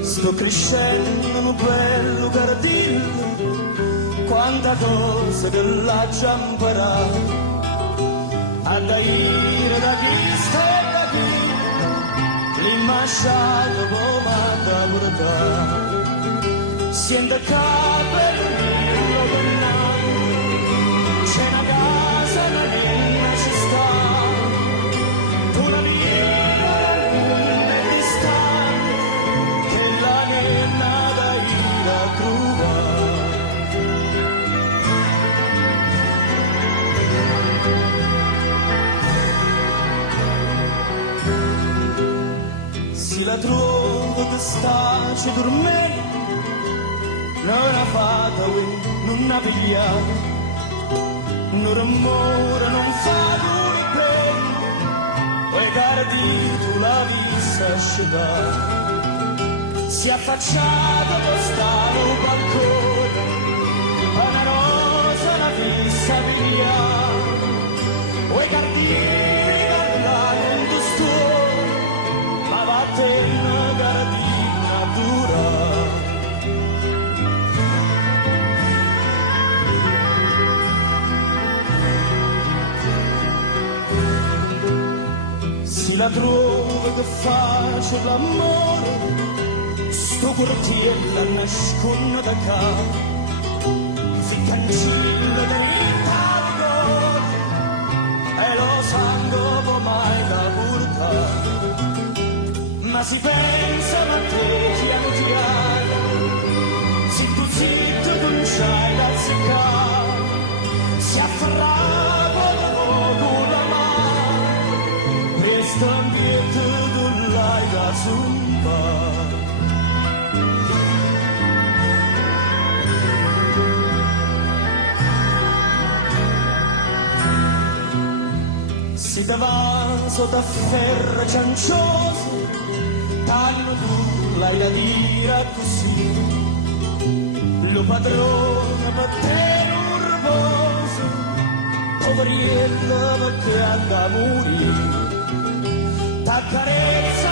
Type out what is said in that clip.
Sto crescendo in un bello giardino, quanta cosa che l'ha già imparato, a dire da chi sta e da chi, l'immasciato come da portare. Sento capo e dormire per noi, c'è una casa, una linea ci sta, una linea lunga e distante, che la nena da ir a trovare. Se la trovo che sta ci dormendo, non ha fatto, non ha pigliato, non rumore, non fa dure bene, poi tardi tu la vista asciugare. Si è affacciato lo stato balcone, una rosa la vista pigliare, poi cartieri dall'aria in tostone, ma vattene una gardina dura. Si la trovo che faccio l'amore, sto cortiello nasconde da capo, ficcancillo dritto al cuore, e lo sangue mai da portare. Ma si pensa a te piano piano, zitto zitto non c'hai da azzeccare, si afferrava da poco la mano, questo ambiente tu l'hai da zumba. Si davanzo da ferro ciancioso, tanto tu l'hai da dire così, lo padrone per te nervoso, poveriello perché anda a morire, t'accarezza